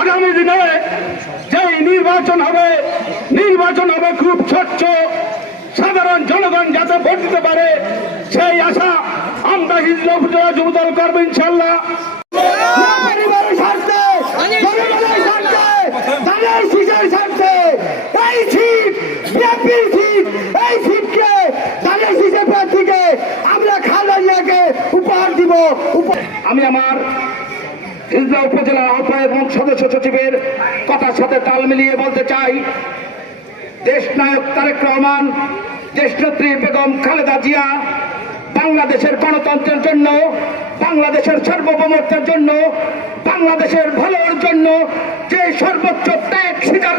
আগামী দিনে যে নির্বাচন হবে খুব স্বচ্ছ, সাধারণ জনগণ যাতে ভোট দিতে পারে সেই আশা আমরা হিজলা উপজেলা যুবদল করবো ইনশাল্লাহ। পরিবারের স্বার্থে, জনগণের স্বার্থে, ধানের শীষের স্বার্থে এই সিট, বিএনপির সিট, এই সিটকে ধানের শীষের প্রার্থীকে আমরা খালেদা জিয়াকে উপহার দিব। আমি আমার হিজলা উপজেলার আহ্বায়ক এবং সদস্য সচিবের কথার সাথে তাল মিলিয়ে বলতে চাই, দেশ নায়ক তারেক রহমান, দেশনেত্রী বেগম খালেদা জিয়া বাংলাদেশের গণতন্ত্রের জন্য, বাংলাদেশের সার্বভৌমত্বের জন্য, বাংলাদেশের ভালোর জন্য যে সর্বোচ্চ ত্যাগ স্বীকার